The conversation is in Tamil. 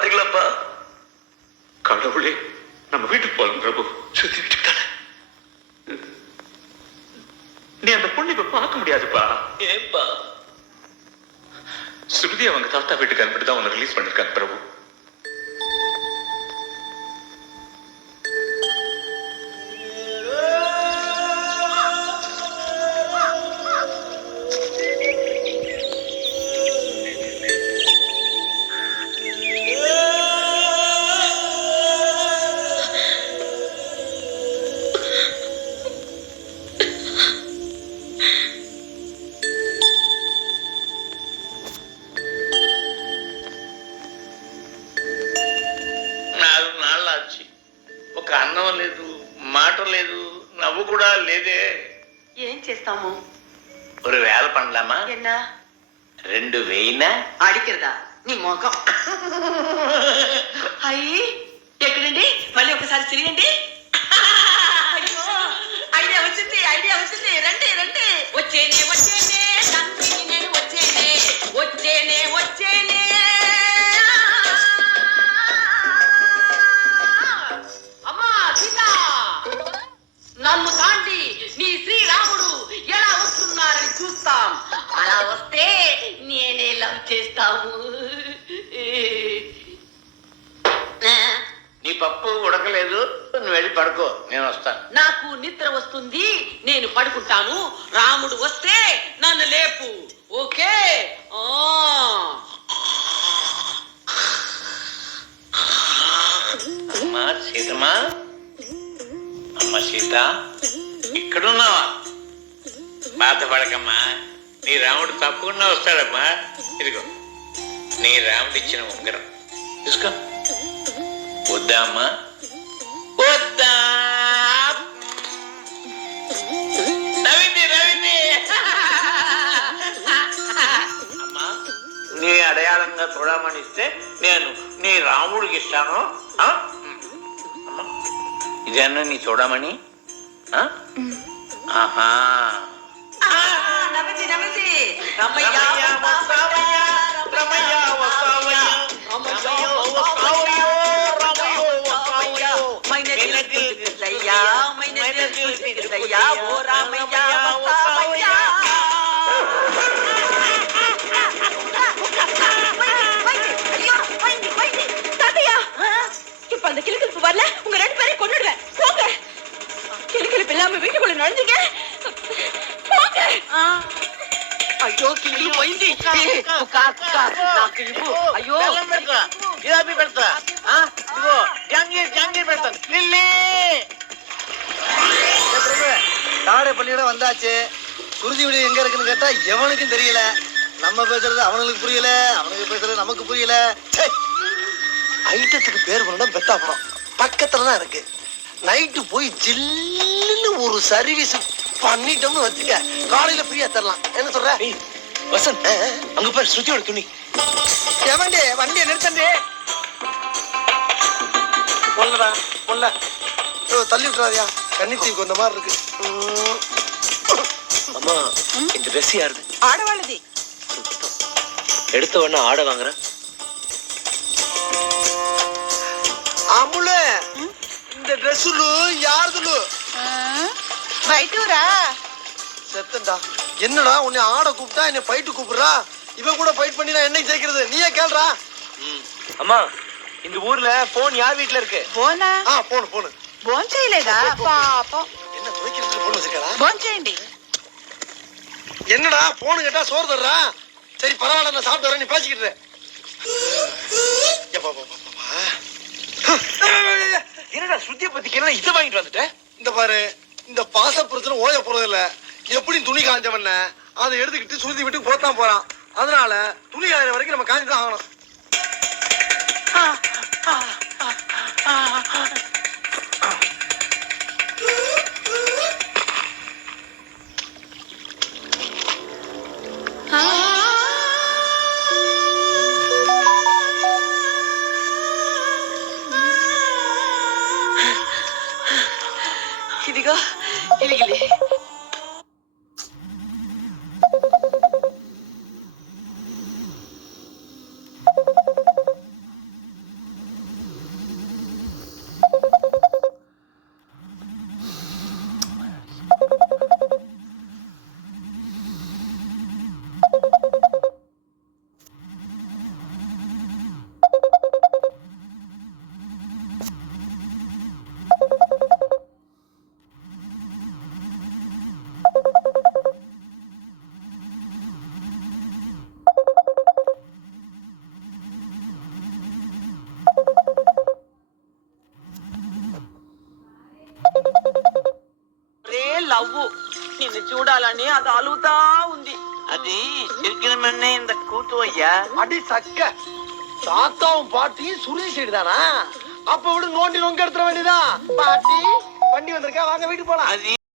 பாத்தீங்களாப்பா? கடவுளே, நம்ம வீட்டுக்கு போலாம் பிரபு. சுத்தி வீட்டுக்கு தானே? நீ அந்த பொண்ணு இப்ப பார்க்க முடியாதுப்பா. ஏப்பா? ஸ்ருதி அவங்க தாத்தா வீட்டுக்கு அனுப்பிட்டு தான் உன்னை ரிலீஸ் பண்ணிருக்காங்க பிரபு. ఒక అన్నం లేదు, మాట లేదు, నవ్వు కూడా లేదే. ఏం చేస్తాము? ஒரு வேலை பண்ணலாமா? என்ன? 2000 అడిக்கிறదా నీ మొఖం? అయ్యి ఎక్కడండి? మళ్ళీ ఒకసారి తిరిగండి. అయ్యో ఐడియా వచ్చింది, ఐడియా వచ్చింది. రండి రండి. వచ్చేనే వచ్చేనే తండ్రి నేను వచ్చేనే వచ్చేనే వచ్చేనే. అమ్మా సీత, నన్ను తాండి నీ శ్రీరాముడు ఎలా వస్తున్నారని చూస్తాం. అలా వస్తే నేనే లవ్ చేస్తాము. నీ పప్పు ఉడకలేదు, నువ్వు వెళ్ళి పడుకో, నేను వస్తాను. నాకు నిద్ర వస్తుంది, నేను పడుకుంటాను. రాముడు వస్తే నన్ను లేపు. ఓకే? అమ్మా సీతమ్మా, అమ్మ సీత, ఇక్కడున్నావా? బాధపడకమ్మా, నీ రాముడు తప్పకుండా వస్తాడమ్మా. ఇదిగో నీ రాముడు ఇచ్చిన ఉంగరం తీసుకో. వద్దా అమ్మా? వద్దా? రవింది రవింది. అమ్మా, నీ అడయాళంగా చూడమని ఇస్తే నేను నీ రాముడికి ఇస్తాను. అమ్మా, ఇదన్నా నీ చూడమని. ఆహా, నవ్వింది నవ్వింది. இப்ப அந்த கிளுக்கிழப்பு வரல, உங்க 2 பேரையும் கொன்னுடுவேன். போங்க. கிளுக்கிழப்பு இல்லாம வீட்டுக்குள்ள நுழைஞ்சுங்க. போங்க. అయ్యో కిల్లు పోయింది. నాకు ఇవ్వు. అయ్యో ఇదాపి పెడతా. ఇదిగో జంగీర్ జంగీర్ పెడతాను. లిల్లీ தாடைப்பள்ளியோட வந்தாச்சு. சுருதி வீடு எங்க இருக்குன்னு கேட்டா எவனுக்கும் தெரியல. நம்ம பேசுறது அவனுக்கு புரியல, அவனுக்கு பேசுறது நமக்கு புரியல. ஐட்டத்துக்கு பேர் பண்ணா பெத்தாப்புறம் பக்கத்துல தான் இருக்கு. நைட்டு போய் ஜில்லுன்னு ஒரு சர்வீஸ் பண்ணிட்டோம்னு வச்சுக்க, காலையில ஃப்ரீயா தரலாம். என்ன சொல்ற வசந்த்? அங்க பாரு ஸ்ருதியோட துணி. எவன்டே வண்டியை நிறுத்தண்டே. பொல்லடா பொல்ல, தள்ளி விட்டுறாதியா. கன்னித்தீவுக்கு வந்த மாதிரி இருக்கு. அம்மா, இந்த ட்ரெஸ் யாருது? ఆడవాళ్ళది. எடுத்த உடனே ஆடை வாங்குற. அமுல, இந்த ட்ரெஸ்ஸுலு யாருதுலு? బయటూరా செத்தண்டா. என்னடா உன்னை ஆட கூப்பிட்டா என்னை ஃபைட்டு கூப்பிடுறா? இவன் கூட ஃபைட் பண்ணி நான் என்னை ஜெயிக்கிறது? நீயே கேள்றா. அம்மா, இந்த ஊர்ல போன் யார் வீட்டுல இருக்கு? బోనా போனு బోన్ చేయలేదా? పాపం. என்ன துவைக்கிறதுக்கு போன் வச்சிருக்கா? బోన్ చేయండి. என்னடா போனு கேட்டா சோறு தர்றா? சரி பரவாயில்ல, நான் சாப்பிட்டு வரேன், நீ பேசிக்கிட்டு. என்னடா ஸ்ருதியை பத்தி கேள்வி இதை வாங்கிட்டு வந்துட்டேன். இந்த பாரு, இந்த பாச பிரச்சனை ஓய போறது இல்ல. எப்படி துணி காஞ்சவன அதை எடுத்துக்கிட்டு சுருதி விட்டு போத்தான் போறான். அதனால துணி காயிற வரைக்கும் நம்ம காஞ்சிதான் ஆகணும். ఇదిగో ఇలిగిలి. నవ్వు నిన్ను చూడాలని అది అలుగుతా ఉంది. అది చిరికిన మన్నే இந்த கூத்து ஐயா. அடி சக்க தாத்தாவும் பாட்டியும் சுரேஷ் தானா? அப்ப விட நோண்டி நொங்க எடுத்துட வேண்டியதா. பாட்டி வண்டி வந்திருக்கா, வாங்க வீட்டுக்கு போலாம். அது